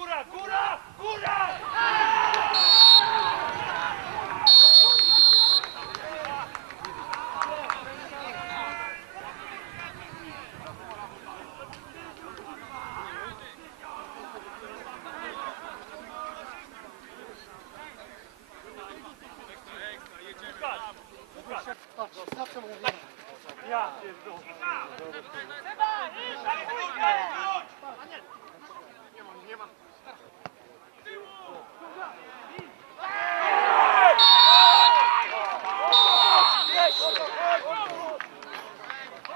Góra, góra, góra! Ja pierdolę.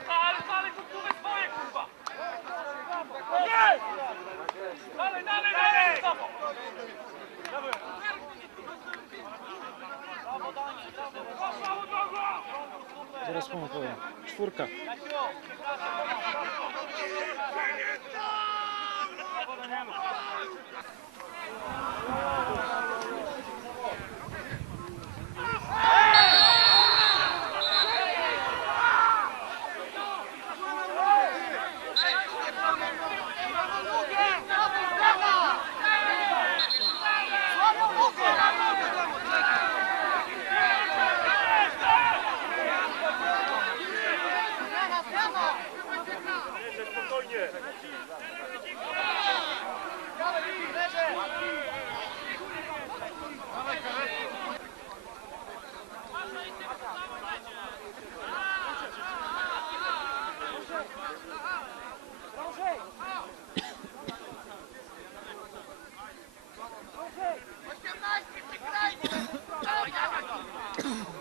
Ale, ale, kupujmy swoje, kurwa! Nie! Dalej, dalej, dalej! Brawo! Brawo, brawo! Panu powiem. Czwórka. Spokojnie! Makuszewski.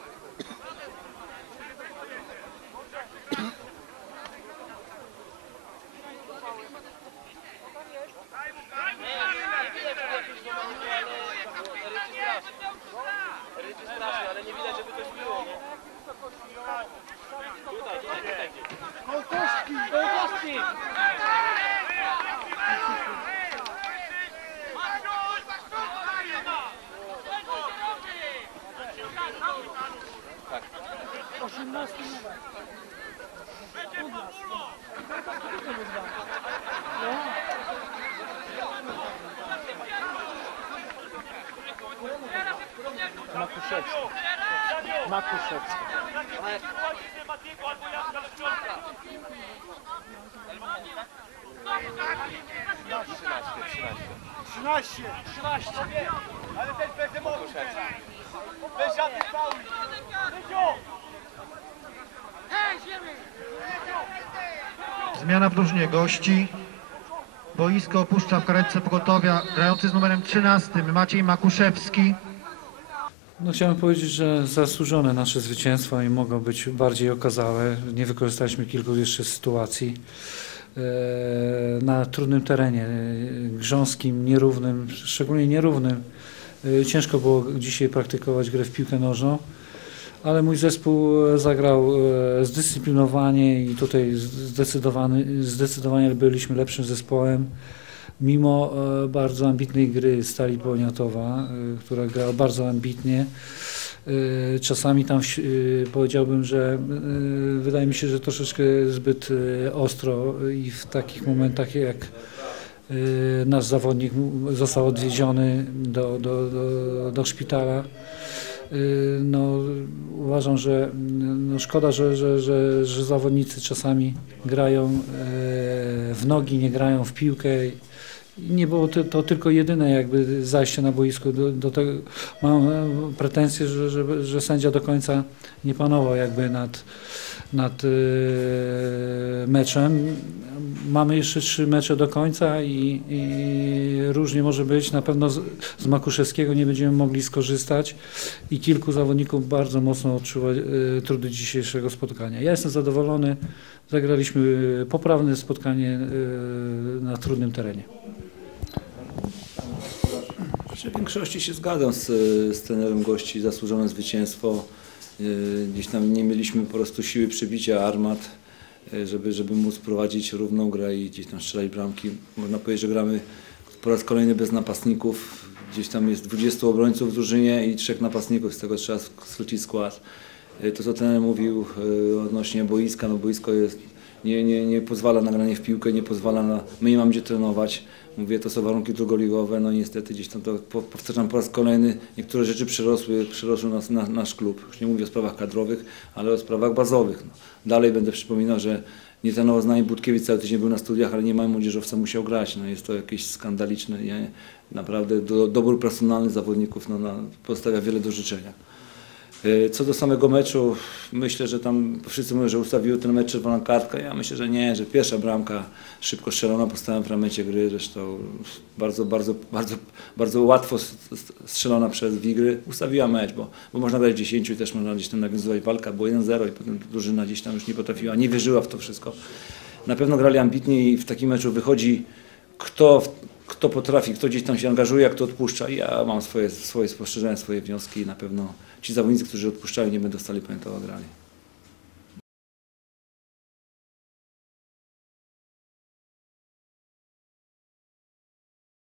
13! 13! Ale też bez emocji. Bez żadnych fauli! Sędzio! Zmiana w drużynie gości. Boisko opuszcza w karetce pogotowia grający z numerem 13 Maciej Makuszewski. No chciałem powiedzieć, że zasłużone nasze zwycięstwo i mogą być bardziej okazałe. Nie wykorzystaliśmy kilku jeszcze sytuacji. E, Na trudnym terenie, e, grząskim, nierównym, szczególnie nierównym. E, Ciężko było dzisiaj praktykować grę w piłkę nożną, ale mój zespół zagrał zdyscyplinowanie i tutaj zdecydowanie byliśmy lepszym zespołem mimo e, bardzo ambitnej gry Stali Poniatowa, e, która grała bardzo ambitnie. e, Czasami tam powiedziałbym, że wydaje mi się, że troszeczkę zbyt ostro i w takich momentach jak nasz zawodnik został odwieziony do, do, do, do szpitala. E, No, uważam, że no szkoda, że, że, że, że zawodnicy czasami grają e, w nogi, nie grają w piłkę. Nie było to, to tylko jedyne jakby zajście na boisku. Do, do tego mam e, pretensje, że, że, że sędzia do końca nie panował jakby nad, nad e, meczem. Mamy jeszcze trzy mecze do końca i, i różnie może być. Na pewno z, z Makuszewskiego nie będziemy mogli skorzystać i kilku zawodników bardzo mocno odczuwa e, trudy dzisiejszego spotkania. Ja jestem zadowolony. Zagraliśmy poprawne spotkanie e, na trudnym terenie. Znaczy, W większości się zgadzam z, z trenerem gości, zasłużone zwycięstwo. Yy, Gdzieś tam nie mieliśmy po prostu siły przybicia armat, yy, żeby, żeby móc prowadzić równą grę i gdzieś tam strzelać bramki. Można powiedzieć, że gramy po raz kolejny bez napastników. Gdzieś tam jest 20 obrońców w drużynie i trzech napastników, z tego trzeba skrócić skład. Yy, To co trener mówił odnośnie boiska, no boisko jest nie, nie, nie pozwala na granie w piłkę, nie pozwala na... My nie mamy gdzie trenować. Mówię, to są warunki drugoligowe, no niestety gdzieś tam to po- powtarzam po raz kolejny, niektóre rzeczy przerosły, przerosły nas, na, nasz klub. Już nie mówię o sprawach kadrowych, ale o sprawach bazowych. No. Dalej będę przypominał, że nie trenował z nami Budkiewicz, cały tydzień był na studiach, ale nie ma młodzieżowca, musiał grać. No, jest to jakieś skandaliczne. Nie? Naprawdę do, dobór personalny zawodników no, na, pozostawia wiele do życzenia. E, Co do samego meczu, myślę, że tam wszyscy mówią, że ustawiły ten mecz czerwoną kartkę. Ja myślę, że nie, że pierwsza bramka szybko strzelona po stałym fragmencie gry, zresztą bardzo, bardzo, bardzo, bardzo łatwo strzelona przez Wigry, ustawiła mecz, bo, bo można w 10 i też można gdzieś tam nawiązywać walkę, było 1-0 i potem drużyna gdzieś tam już nie potrafiła, nie wierzyła w to wszystko. Na pewno grali ambitnie i w takim meczu wychodzi kto, kto potrafi, kto gdzieś tam się angażuje, a kto odpuszcza. Ja mam swoje, swoje spostrzeżenia, swoje wnioski i na pewno ci zawodnicy, którzy odpuszczają, nie będą stali pamiętała grali.